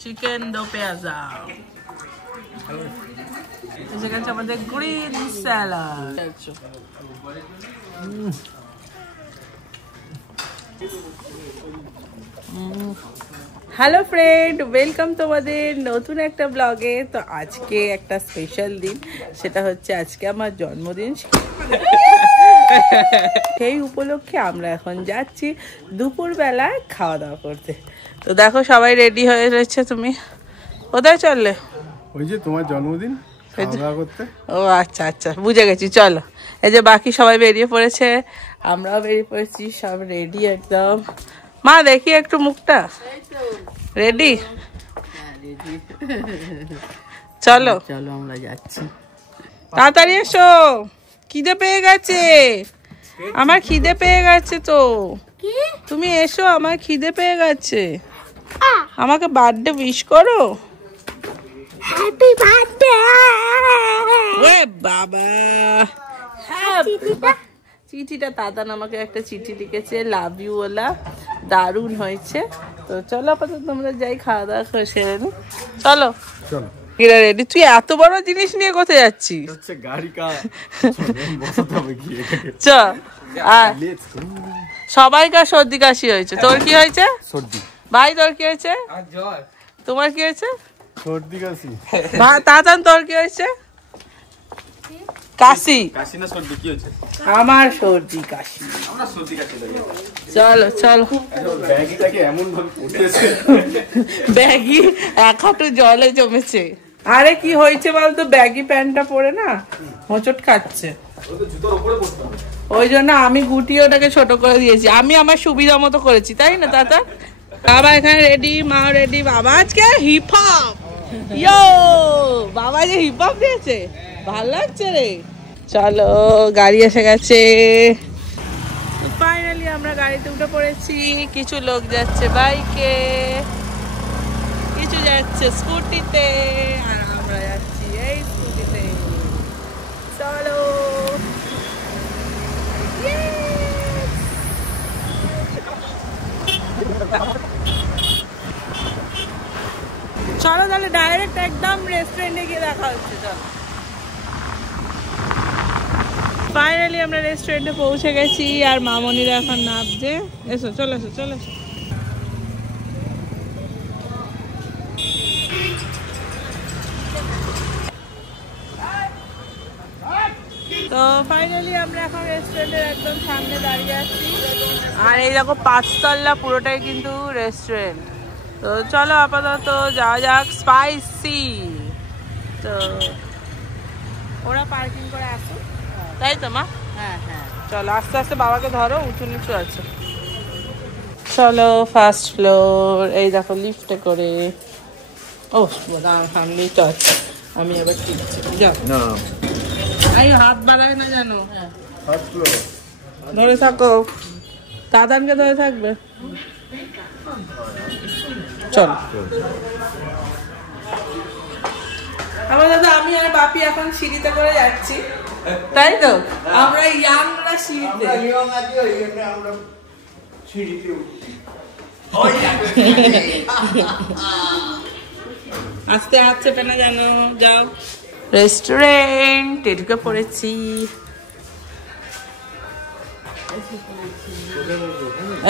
Chicken দো পেঁয়াজা, এসে গেছে আমাদের green salad. Hello friend, welcome তোমাদের নতুন একটা ব্লগে। তো আজকে একটা স্পেশাল দিন, সেটা হচ্ছে আজকে আমার জন্মদিন। সেই উপলক্ষে আমরা এখন যাচ্ছি দুপুরবেলায় খাওয়া দাওয়া করতে। তো দেখো সবাই রেডি হয়ে রয়েছে। তুমি কোথায় চললে? ওই যে তোমার জন্মদিন খাওয়া করতে। ও আচ্ছা আচ্ছা, বুঝে গেছি। চলো, এই যে বাকি সবাই বেরিয়ে পড়েছে, আমরাও বেরিয়ে পড়েছি, সব রেডি একদম। মা দেখি একটু মুখটা। রেডি? চলো চলো আমরা যাচ্ছি। তাড়াতাড়ি এসো, খিদে পেয়ে গেছে। আমার খিদে পেয়ে গেছে। তো তুমি এসো, আমার খিদে পেয়ে গেছে। আমাকে বার্থডে উইশ করো। Happy birthday. ওরে বাবা, চিঠিটা দাদা আমাকে একটা চিঠি লিখেছে, লাভ ইউ ওলা, দারুণ হয়েছে। তো চলো আপাতত তোমরা যাই, খাওয়া দাওয়া করে সেরে নি। চলো চলো রেডি। তুই এত বড় জিনিস নিয়ে কোথায় যাচ্ছিস? চ সবাইকার সর্দি কাশি হয়েছে। তোর কি হয়েছে? সর্দি। ভাই তোর কি হয়েছে? তোমার কি হয়েছে? সর্দি কাশি। তাতান তোর কি হয়েছে? কাশি। কাশি না সর্দি, কি হয়েছে? আমার সর্দি কাশি। আমরা সর্দি কাশি লাগে। চলো চলো। ব্যাগটাকে এমন ভাবে পড়েছে, ব্যাগি এক হাঁটু জলে জমেছে। আরে কি হয়েছে বলতো, ব্যাগি প্যান্টটা পরে না হোঁচট খাচ্ছে, ওই জন্য আমি গুটিয়ে ওটাকে ছোট করে দিয়েছি। আমি আমার সুবিধা মতো করেছি, তাই না দাদা? বাবা এখানে রেডি, মা রেডি। বাবা আজকে হিপ হপ, ইয়ো বাবা যে হিপ হপ দিয়েছে, ভাল লাগছে রে। চলো, গাড়ি এসে গেছে। ফাইনালি আমরা গাড়িতে উঠে পড়েছি। কিছু লোক যাচ্ছে বাইকে, কিছু যাচ্ছে স্কুটিতে, আর আমরা যাচ্ছি এই স্কুটিতে। চলো চলো তাহলে ডাইরেক্ট একদম রেস্টুরেন্টে গিয়ে দেখা হচ্ছে। চলো, ফাইনালি আমরা রেস্টুরেন্টে পৌঁছে গেছি, আর মামনিরা এখন নামছে। এসো, চলে এসো, চলে এসো। তো ফাইনালি আমরা এখন রেস্টুরেন্টের একদম সামনে দাঁড়িয়ে আছি, আর এই দেখো 5 তলা পুরোটাই কিন্তু রেস্টুরেন্ট। তো চলো আপাতত যাওয়া যাক স্পাইসি। তো ওরা পার্কিং করে আসুক, তাই তো মা? হ্যাঁ হ্যাঁ, চলো আস্তে আস্তে, বাবাকে ধরো, উঁচু নিচু আছে। চলো ফার্স্ট ফ্লোর, এই দেখো লিফটে করে। ও সামনেই তো আছে, আমি এবার টিপছি। যাও না এই হাত বাড়ায় না জানো। ফার্স্ট ফ্লোর ধরে থাকো, দাদানকে ধরে থাকবে। চলো আমার দাদা, আমি আর বাপি এখন সিঁড়িতে করে যাচ্ছি, তাই তো? আমরা ইয়াংরা সিঁড়িতে। আস্তে হাত চেপে না জানো। যাও, রেস্টুরেন্ট ঢুকে পড়েছি।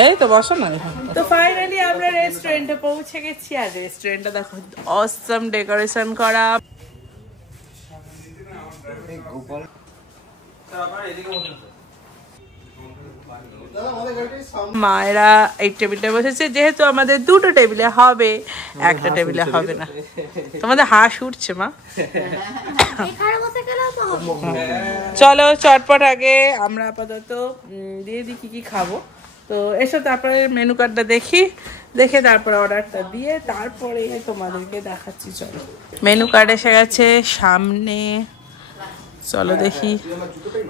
এই তো বসো না। তো ফাইনালি আমরা রেস্টুরেন্টে পৌঁছে গেছি, আর রেস্টুরেন্টটা দেখো অসম ডেকোরেশন করা। মায়েরা এই টেবিলটা বসেছে, যেহেতু আমাদের দুটো টেবিলে হবে, একটা টেবিলে হবে না। তোমাদের হাঁস উঠছে মা। চলো চটপট আগে আমরা আপাতত দিয়ে দিই কি কি খাবো। তো এসো, তারপরে মেনু কার্ডটা দেখি, দেখে তারপরে অর্ডারটা দিয়ে তারপরে তোমাদেরকে দেখাচ্ছি। চলো, মেনু কার্ড এসে গেছে সামনে, চলো দেখি।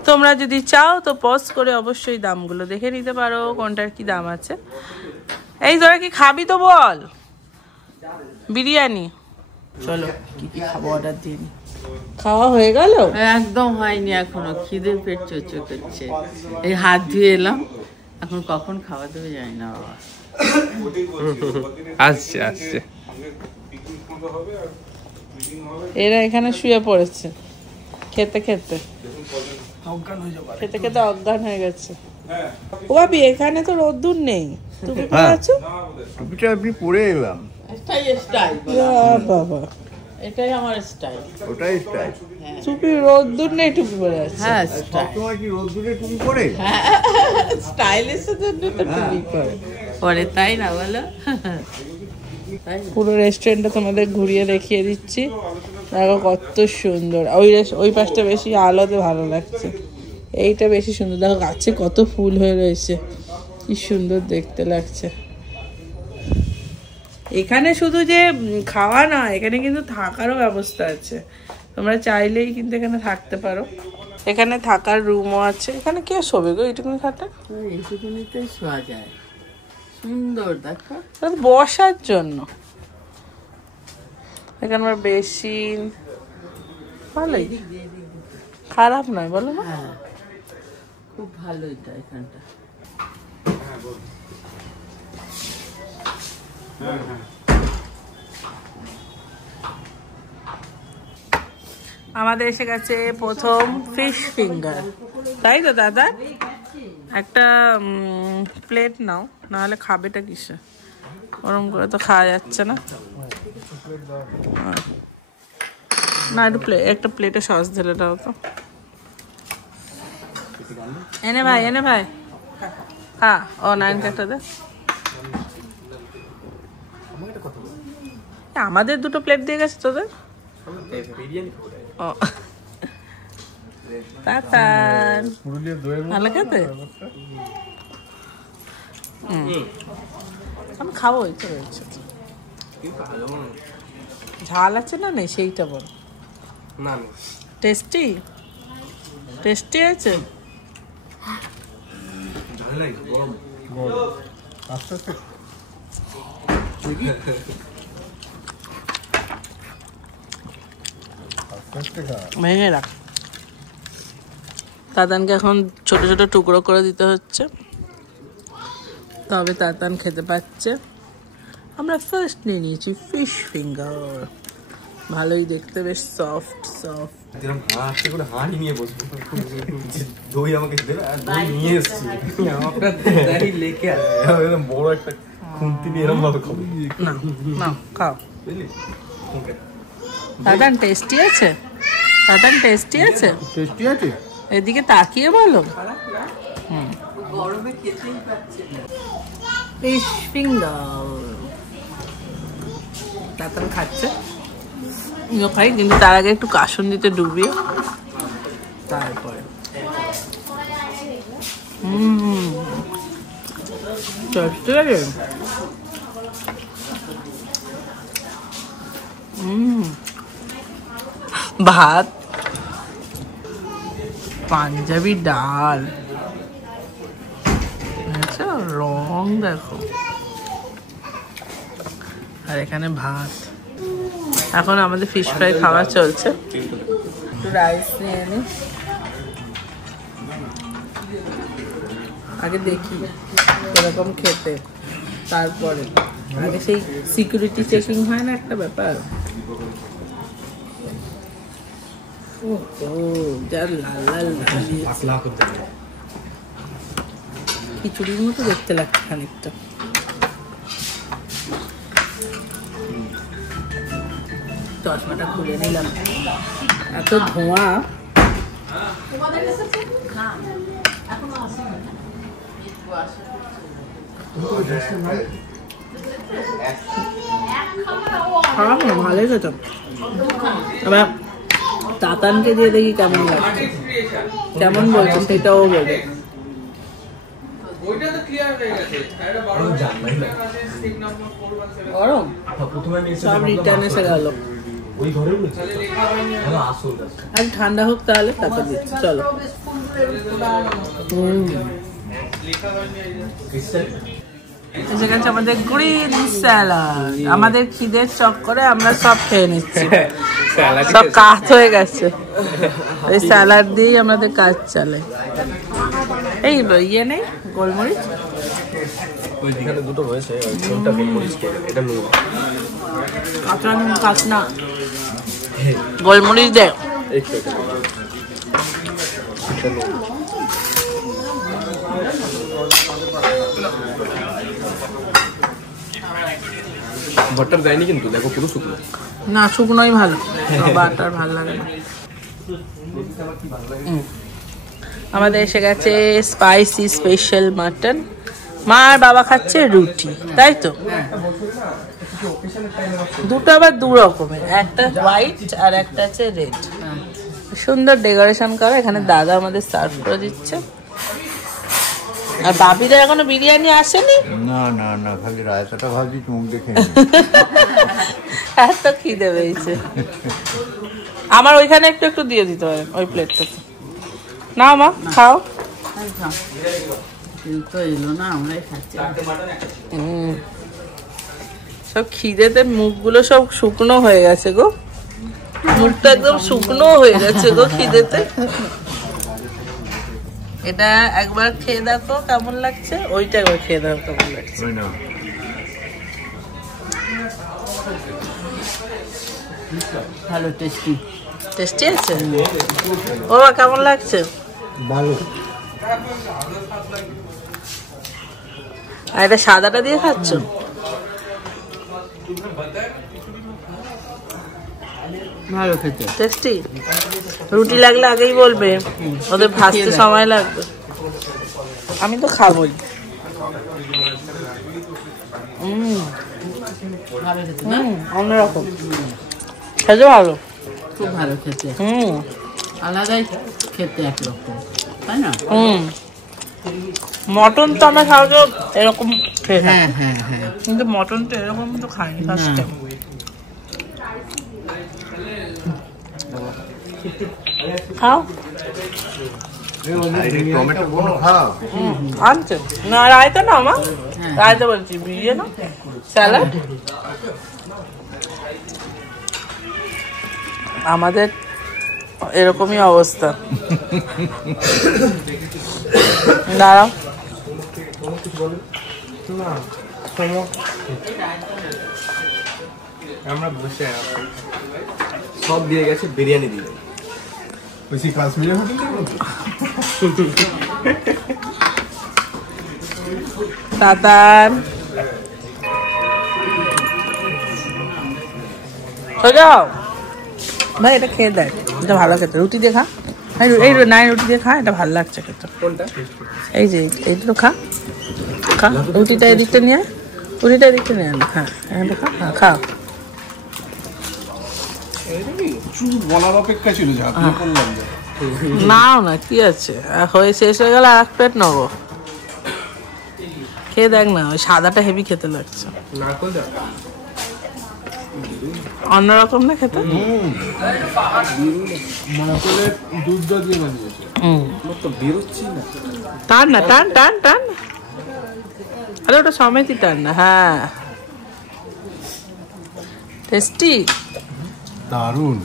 তোমরা যদি চাও তো পজ করে অবশ্যই দামগুলো দেখে নিতে পারো, কোনটার কি দাম আছে। এই তোরা কি খাবি তো বল? বিরিয়ানি। চলো কি কি খাবো অর্ডার দিয়ে নি। খাওয়া হয়ে গেল? একদম হয়নি এখনো, খিদের পেট চোচো করছে। এই হাত ধুয়ে এলাম, এখন কখন খাওয়া দেবে জানি না বাবা। আসছে আসছে। এরা এখানে শুয়ে পড়েছে খেতে খেতে খেতে খেতে অজ্ঞান হয়ে গেছে। ও ভাবি এখানে তো রোদ্দুর নেই, তুমি পরে আছো? টুপিটা আপনি পরে এলাম। এটাই স্টাইল, বাবা এটাই আমার স্টাইল। ওটাই স্টাইল। টুপি রোদ্দুর নেই, টুপি পরে আছে। হ্যাঁ স্টাইল, সবসময় কি রোদ্দুরে টুপি পরে? স্টাইলিশের জন্য তো টুপি পরে। পরে তাই না বলো? পুরো রেস্টুরেন্টটা তোমাদের ঘুরিয়ে দেখিয়ে দিচ্ছি, দেখো কত সুন্দর। ওই পাশটা বেশি আলোতে ভালো লাগছে, এইটা বেশি সুন্দর। দেখো গাছে কত ফুল হয়ে রয়েছে, কি সুন্দর দেখতে লাগছে। এখানে শুধু যে খাওয়া না, এখানে কিন্তু থাকারও ব্যবস্থা আছে, তোমরা চাইলেই কিন্তু এখানে থাকতে পারো। এখানে থাকার রুমও আছে। এখানে কে শোবে গো এইটুকুনি খাটে? এইটুকুনিতেই শোয়া যায়, সুন্দর দেখো। বসার জন্য এখানে বেসিন, ভালোই, খারাপ নয় বলো না? হ্যাঁ খুব ভালো এটা এখানটা। আমাদের এসে গেছে প্রথম ফিশ ফিঙ্গার, তাই তো দাদা? একটা প্লেট নাও, নাহলে খাবেটা কিসে? ওরম করে তো খাওয়া যাচ্ছে না। না একটা প্লেটে সস ঢেলে দাও তো। এনে ভাই হ্যাঁ। ও নাইনকে একটা দে। আমাদের দুটো প্লেট দিয়ে গেছে তোদের? ও তাতান ভালো খেতে। আমি খাবো, ওই তো রয়েছে। ঝাল আছে না নেই সেইটা বল। টেস্টি টেস্টি আছে। ভেঙে রাখ। তাতানকে এখন ছোট ছোট টুকরো করে দিতে হচ্ছে, তবে তাতান খেতে পাচ্ছে। আমরা ফার্স্ট নিয়ে নিয়েছি ফিশ ফিঙ্গার, ভালোই দেখতে, বেশ সফট সফট। হাঁড়ি নিয়ে বসবো, দই আমাকে দেবে, আর দই নিয়ে এসছি বড় একটা খুন্তি নিয়ে এরকম ভাবে খাবো না না খাও। তাতান টেস্টি আছে? তাতান টেস্টি আছে? টেস্টি আছে? এদিকে তাকিয়ে বলো। গরমে খেতেই পাচ্ছে না। ফিশ ফিঙ্গার তাতান খাচ্ছে, খাই, কিন্তু তার আগে একটু কাসুন দিতে ডুবিয়ে তারপরে। টেস্টি লাগে। ভাত, পাঞ্জাবি ডাল, আচ্ছা রং দেখো, আর এখানে ভাত। এখন আমাদের ফিশ ফ্রাই খাওয়া চলছে। একটু রাইস নিয়ে নি, আগে দেখি এরকম খেতে, তারপরে আগে সেই সিকিউরিটি চেকিং হয় না একটা ব্যাপার। ও যা লাল লাল খিচুড়ির মতো দেখতে লাগছে খানিকটা। চশমাটা খুলে নিলাম, এত ধোঁয়া। ভালোই খেতাম। এবার তাতানকে দিয়ে দেখি কেমন লাগছে, কেমন বলছে সেটাও বলবে। গরম সব রিটার্ন এসে গেল। আর ঠান্ডা হোক তাহলে তারপর দিচ্ছি, চলো। এসে গেছে আমাদের গ্রিন স্যালাড। আমাদের খিদের চক্করে আমরা সব খেয়ে নিচ্ছি, সব কাজ হয়ে গেছে। এই স্যালাড দিয়েই আমাদের কাজ চলে। এই ইয়ে নেই গোলমরিচ, এখানে দুটো রয়েছে, কোনটা গোলমরিচ এটা নুন। কাঁচা নুন খাস না, গোলমরিচ দে। বাটার দেয়নি কিন্তু, দেখো পুরো শুকনো। না শুকনোই ভালো, বাটার ভালো লাগে না। আমাদের এসে গেছে স্পাইসি স্পেশাল মাটন। মা আর বাবা খাচ্ছে রুটি, তাই তো? দুটো আবার দু রকমের, একটা হোয়াইট আর একটা আছে রেড। সুন্দর ডেকোরেশন করা। এখানে দাদা আমাদের সার্ভ করে দিচ্ছে। আর বাপিদের এখনো বিরিয়ানি আসেনি। না না না, খালি রায়তাটা ভাবছি চুমুক দেখে এত খিদে পেয়েছে। আমার ওইখানে একটু একটু দিয়ে দিতে হবে ওই প্লেটটাতে। না মা খাও। তো এলো না, আমরাই খাচ্ছি। সব খিদেতে মুখগুলো সব শুকনো হয়ে গেছে গো, মুখটা একদম শুকনো হয়ে গেছে গো খিদেতে। এটা একবার খেয়ে দেখো কেমন লাগছে, ওইটা একবার খেয়ে দেখো কেমন লাগছে। ভালো টেস্টি। টেস্টি আছে ও, কেমন লাগছে? ভালো। আর এটা সাদাটা দিয়ে খাচ্ছ? ভালো খেতে। টেস্টি। রুটি লাগলে আগেই বলবে, ওদের ভাজতে সময় লাগবে। আমি তো খাবোই। ভালো খেতে না? অন্যরকম খেতে ভালো, খুব ভালো খেতে। আলাদাই খেতে একরকম, তাই না? মটন তো আমরা সাহায্য এরকম খেয়ে থাকি। হ্যাঁ হ্যাঁ হ্যাঁ। কিন্তু মটন তো এরকম তো খাইনি ফার্স্ট টাইম। খাও। টমেটো কোনো খাও। আনছে না রায়তা না মা, রায়তা বলছি বিরিয়ানি স্যালাড। আমাদের এরকমই অবস্থা। দাঁড়াও, আমরা বসে সব দিয়ে গেছে, বিরিয়ানি দিয়ে। বেশি কাশ্মীরে হোটেল তাতান যাও ভাই, এটা খেয়ে দেয়, এটা ভালো খেতে। রুটি দিয়ে খা, এই নাই রুটি দিয়ে খা, এটা ভালো লাগছে খেতে। এই যে এইটা খা, খা রুটিটা এদিকটা নিয়ে, রুটিটা এদিকটা নিয়ে আনো। হ্যাঁ খা, হ্যাঁ খাও। বলার অপেক্ষা ছিল, ঝাঁপিয়ে পড়লাম। নাও না, কি আছে, হয়ে শেষ হয়ে গেলে আর এক প্লেট নেবো। খেয়ে দেখ না, ওই সাদাটা হেভি খেতে লাগছে। অন্যরকম না খেতে। দুধ দিয়ে বানিয়েছে। টান না, টান টান টান, আরে ওটা সমেতই টান না। হ্যাঁ টেস্টি, দারুণ।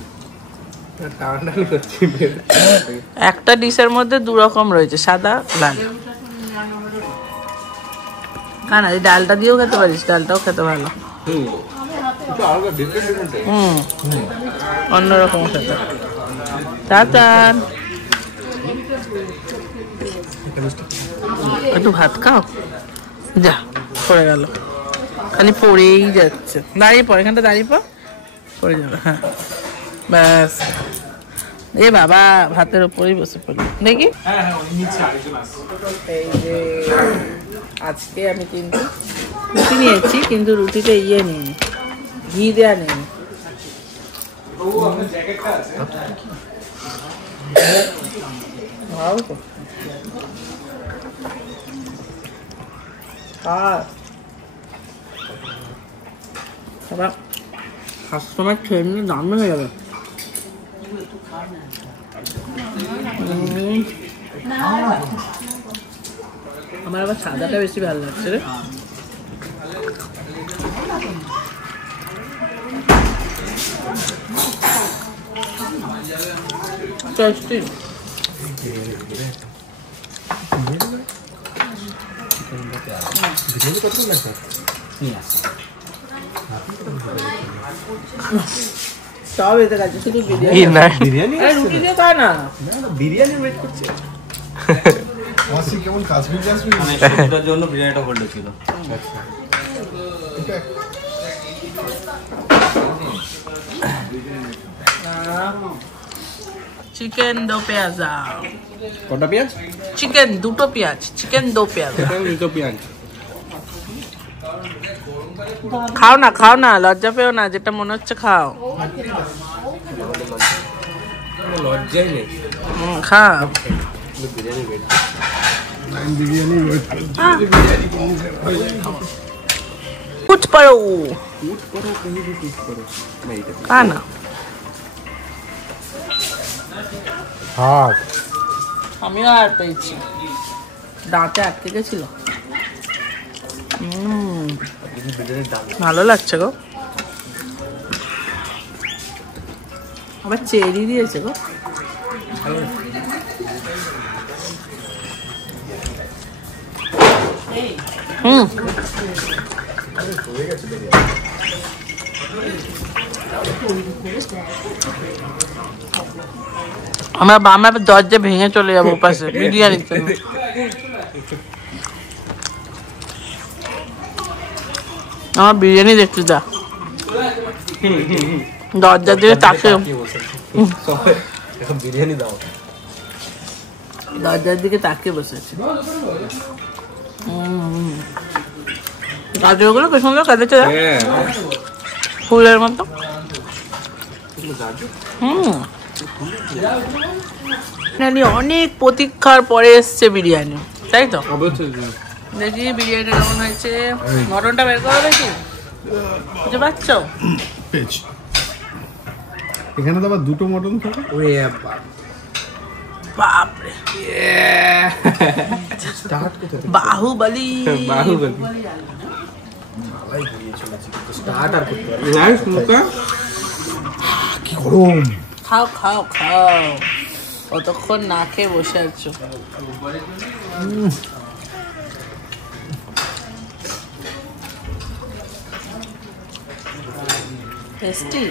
একটা ডিশের মধ্যে দু রকম রয়েছে, সাদা লাল। না এই ডালটা দিয়েও খেতে পারিস, ডালটাও খেতে ভালো। অন্যরকম খেতে। তাতান একটু ভাত খাও, যা পড়ে গেল, খালি পড়েই যাচ্ছে। দাঁড়িয়ে পড়, এখানটা দাঁড়িয়ে পড়ে যাবে। হ্যাঁ ব্যাস। এ বাবা, ভাতের উপরেই বসে পড়ল দেখি। এই যে আজকে আমি কিন্তু রুটি নিয়েছি, কিন্তু রুটিতে ইয়ে নেই, ঘি দেওয়া নেই। কাস্টমার খেয়ে নিলে দাম হয়ে যাবে। আমার আবার সাদাটা বেশি ভালো লাগছে রে। টেস্টি। সব এতে কাছে শুধু বিরিয়ানি বিরিয়ানি আরে রুটি দিয়ে খা না বিরিয়ানি ওয়েট করছে মাসি কেমন কাশ্মীর কাশ্মীর মানে সবটার জন্য বিরিয়ানিটা হোল্ড ছিল চিকেন দো পেঁয়াজা কটা পেঁয়াজ চিকেন দুটো পেঁয়াজ চিকেন দো পেঁয়াজা দুটো পেঁয়াজ খাও না লজ্জা পেও না যেটা মনে হচ্ছে খাও লজ্জাই নেই খা বিরিয়ানি কুচ পড়ো খা না আমিও আর পেয়েছি দাঁতে আটকে গেছিল ভালো লাগছে গো আবার চেরি দিয়েছে গো আমরা দরজা ভেঙে চলে যাবো পাশে বিরিয়ানির জন্য আমার বিরিয়ানি দেখতে যা দরজার দিকে তাকে বিরিয়ানি দাও দরজার দিকে তাকিয়ে বসেছে গাজরগুলো কি সুন্দর কাটেছে ফুলের মতো অনেক প্রতীক্ষার পরে এসছে বিরিয়ানি তাই তো দেখি বিরিয়ানি কেমন হয়েছে মটনটা বের করা দেখি বুঝতে পারছো এখানে তো আবার দুটো মটন থাকে বাপরে বাহুবলি কি গরম খাও খাও খাও কতক্ষণ না খেয়ে বসে আছো টেস্টি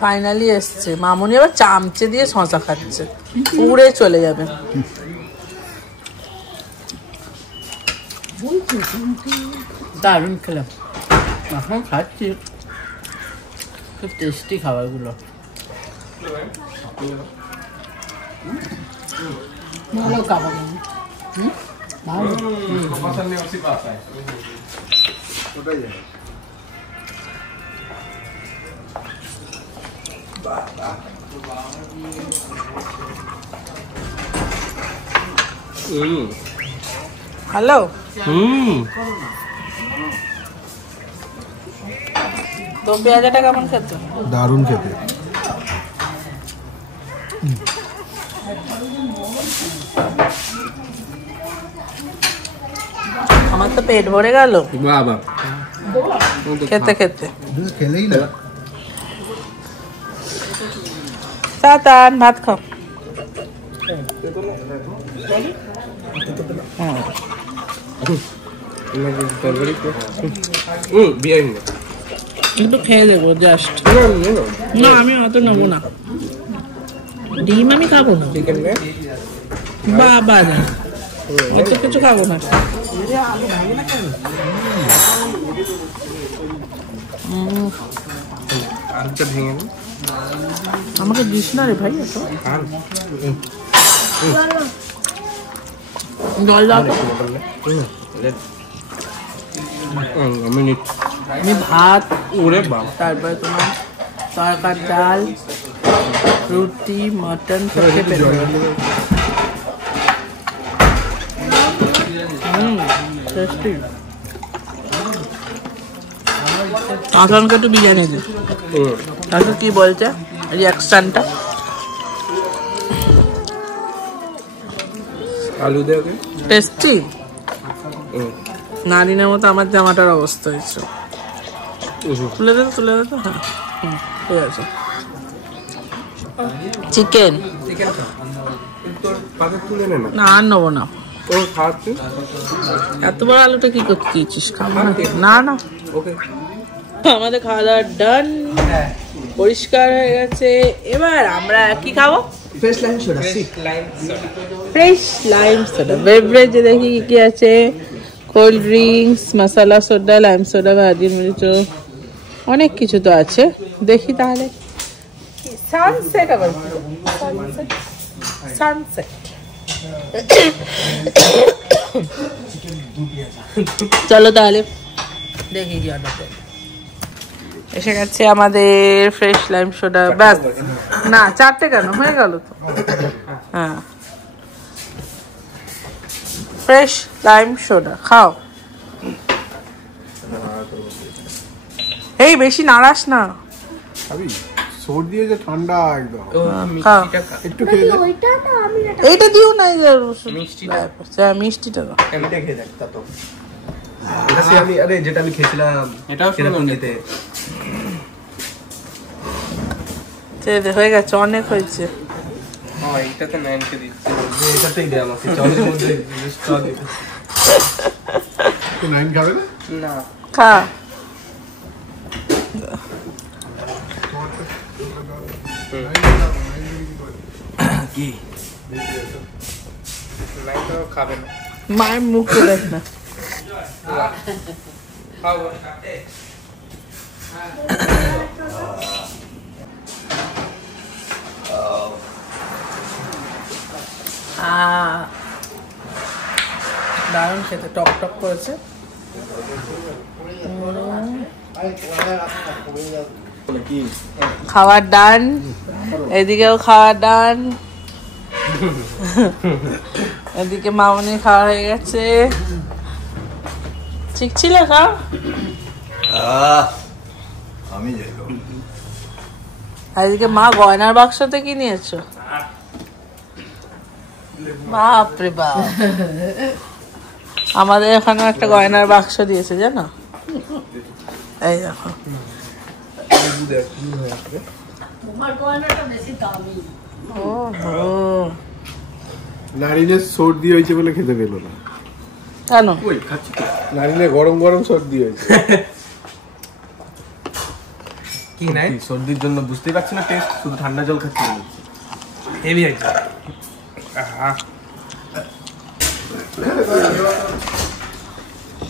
ফাইনালি এসছে মামুনি আবার চামচে দিয়ে শশা খাচ্ছে উড়ে চলে যাবে দারুণ খেলাম এখন খাচ্ছি খুব টেস্টি খাবারগুলো ভালো খাবার ভালো হ্যালো তো পেঁয়াজাটা কেমন খেতে দারুণ খেতে আমার তো পেট ভরে গেল খেতে খেতে খেলেই না সাতান ভাত খাও একটু খেয়ে দেবো জাস্ট না আমি অত নেবো না ডিম আমি খাবো না বাবা না অত কিছু খাবো না আমাকে দিস না রে ভাই এত জল দাও আমি ভাত তারপরে তোমার তরকার ডাল রুটি মটন খেতে পেরে টেস্টি আসানকে একটু বিরিয়ানি দিই তারপর কি বলছে রিয়াকশনটা। আলু দেবে টেস্টি। নারিনের মতো আমার জামাটার অবস্থা হয়েছে। তুলে দে তো। হ্যাঁ ঠিক আছে। চিকেন না আর নেবো না। এত বড় আলুটা কি করতে দিয়েছিস? না না আমাদের খাওয়া দাওয়া ডান, পরিষ্কার হয়ে গেছে। এবার আমরা কি খাবো? ফ্রেশ লাইম সোডা বেভারেজে দেখি কি কি আছে। কোল্ড ড্রিঙ্কস, মশলা সোডা, লাইম সোডা, ভার্জিন মরিচ, অনেক কিছু তো আছে। দেখি তাহলে। সানসেট আবার সানসেট। চলো তাহলে দেখি কি অর্ডার করি। এসে গেছে আমাদের ফ্রেশ লাইম সোডা। ব্যাস না 4টে কেন, হয়ে গেল তো। হ্যাঁ ফ্রেশ লাইম সোডা খাও। এই বেশি নাড়াস না। সর্দি হয়েছে, ঠান্ডা একদম। একটু এইটা দিও না, মিষ্টিটা দাও। যেটা আমি খেয়েছিলাম এটাও খেতে হয়ে গেছে, অনেক হয়েছে। এইটাতে 9কে দিচ্ছে, এটাতেই দে আমাকে। চলের মধ্যে 9 খাবে না খা। কি 9 তো খাবে না। মায়ের মুখ দেখ না। দারুণ খেতে, টক টক করেছে। খাবার ডান, এদিকেও খাবার ডান, এদিকে মামনি খাওয়া হয়ে গেছে। ঠিক ছিল খাও। এদিকে মা গয়নার বাক্সতে কি নিয়েছো? বাপরে বাপ, আমাদের এখানে একটা গয়নার বাক্স দিয়েছে জানো। এই দেখো, নারিনের সর্দি হয়েছে বলে খেতে পেল না। কেন? নারিনের গরম গরম সর্দি হয়েছে। কি নাই সর্দির জন্য বুঝতেই পারছি না টেস্ট, শুধু ঠান্ডা জল খাচ্ছি। হেভি হয়েছে।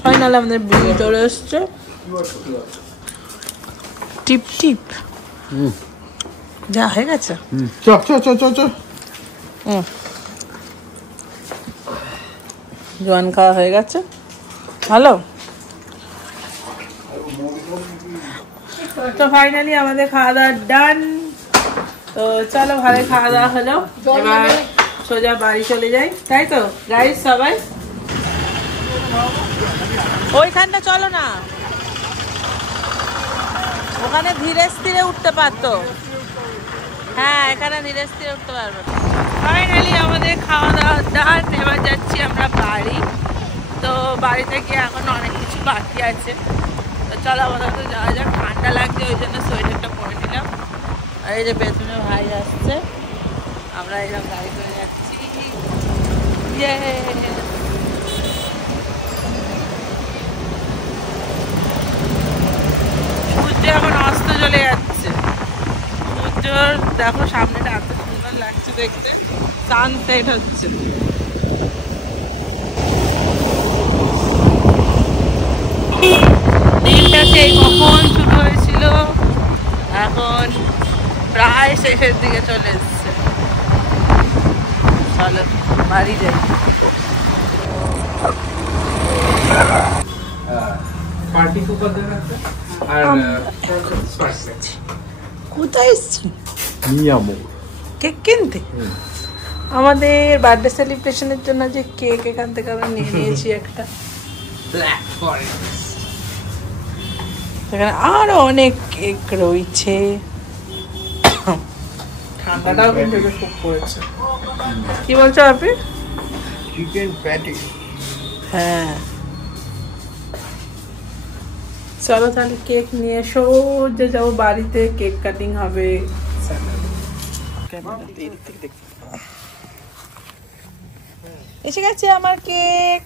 ফাইনাল আমাদের বিল চলে এসছে। টিপ টিপ যা হয়ে গেছে। চ চ চ চ চ। জোয়ান খাওয়া হয়ে গেছে, ভালো। তো ফাইনালি আমাদের খাওয়া দাওয়া ডান। তো চলো, ভালো খাওয়া দাওয়া হলো, এবার সোজা বাড়ি চলে যাই, তাই তো গাইস সবাই? ওইখানটা চলো না, ওখানে ধীরে স্থিরে উঠতে পারতো। হ্যাঁ, এখানে ধীরে স্থিরে উঠতে পারবো। ফাইনালি আমাদের খাওয়া দাওয়া ডান, এবার যাচ্ছি আমরা বাড়ি। তো বাড়িতে গিয়ে এখন অনেক কিছু বাকি আছে, তো চলো আমাদের তো যাওয়া যাক। ঠান্ডা লাগছে ওই জন্য সোয়েটারটা পরে নিলাম। আর এই যে পেছনে ভাই আসছে, আমরা এরকম গাড়ি করে যাচ্ছি। সূর্য এখন অস্ত চলে যাচ্ছে। সূর্যর দেখো সামনেটা এত সুন্দর লাগছে দেখতে, সানসেট হচ্ছে। দিনটা সেই কখন শুরু হয়েছিল, এখন প্রায় শেষের দিকে চলে এসছে। চলো বাড়ি যাই। কোথায় এসছি? কেক কিনতে। আমাদের বার্থডে সেলিব্রেশনের জন্য যে কেক এখান থেকে আমরা নিয়ে নিয়েছি একটা। এখানে আরো অনেক কেক রয়েছে। ঠান্ডাটাও কিন্তু খুব পড়েছে। কি বলছো আপনি? Chicken patty. হ্যাঁ চলো তাহলে কেক নিয়ে সোজা যাবো বাড়িতে, কেক কাটিং হবে। এসে গেছে আমার কেক।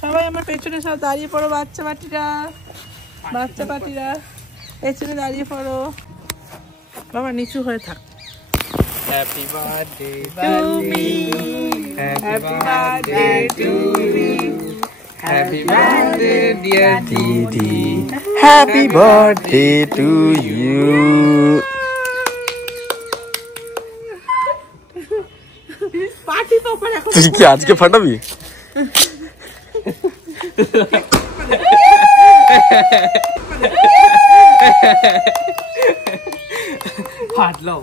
সবাই আমার পেছনে সব দাঁড়িয়ে পড়ো, বাচ্চা পাটিরা পেছনে দাঁড়িয়ে পড়ো। বাবা নিচু হয়ে থাক। Happy birthday to me, happy birthday to me, happy birthday dear দিদি, happy birthday to you. Party popper এখন তুই কি আজকে ফাটাবি? ফাটলো।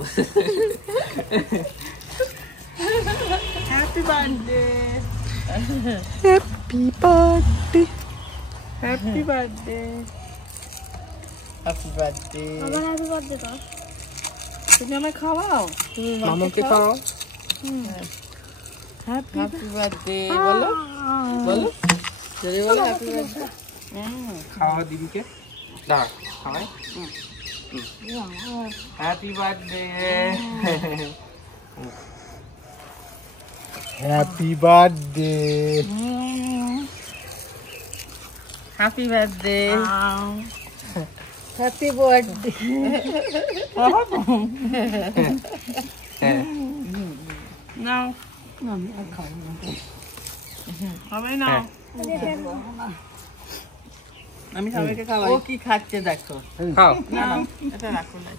Happy birthday, happy birthday. Happy birthday, happy birthday. তুমি আমায় খাওয়াও। মামাকে খাও। হ্যাপি হ্যাপি বার্থডে বলো, বলো জোরে বলো হ্যাপি বার্থডে। খাওয়া দিদিকে, দাঁড়া খাওয়াই। Happy birthday. Happy birthday. Happy birthday, happy birthday. নাও সবাই নাও। আমি সবাইকে খাওয়াই। ও কি খাচ্ছে দেখো। খাও। নাও এটা রাখো না।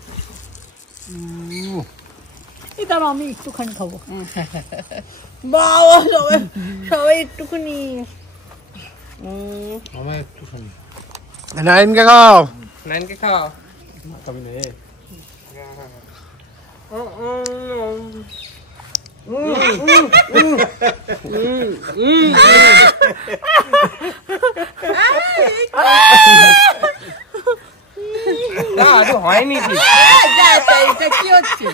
এটা আমি একটুখানি খাবো। বাবা সবাই একটুখানি। আমার একটুখানি। নাইনকে খাও। নাইনকে খাও। তবে নে। না তো হয়নি ঠিক। এটা কি হচ্ছে?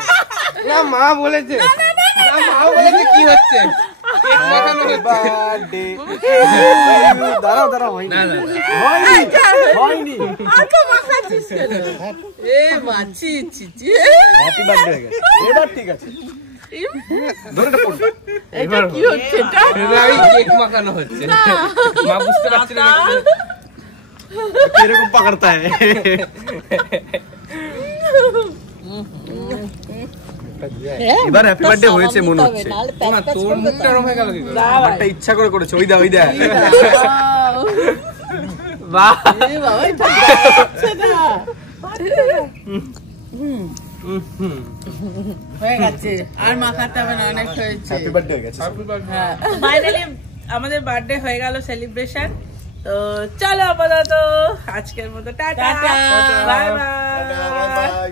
না মা বলেছে, না মা বলেছে কি হচ্ছে। কেক মাখানো হচ্ছে। বার্থডে। দাঁড়াও দাঁড়াও, হয়নি না না হয়নি। এ মাছি চিচি। হ্যাপি বার্থডে হয়ে গেছে, এবার ঠিক আছে। ধরে এটা পড়বে। এটা কি হচ্ছে? এটা এবারে কেক মাখানো হচ্ছে। মা বুঝতে পারছে না কিরকম পাকাড়তা है। এবার হ্যাপি বার্থডে হয়েছে মনে হচ্ছে। না তোর মুখটা রং হয়ে গেল কি করে? আমারটা ইচ্ছা করে করেছে। ওই দা ওই দা। বাহ এ বাবা এটা হচ্ছে না। হয়ে গেছে, আর মাখাতে হবে না, অনেক হয়েছে। হ্যাপি বার্থডে হয়ে গেছে। হ্যাঁ ফাইনালি আমাদের বার্থডে হয়ে গেল সেলিব্রেশন। তো চলো আপাতত আজকের মতো tata, tata. Bye bye bye. By.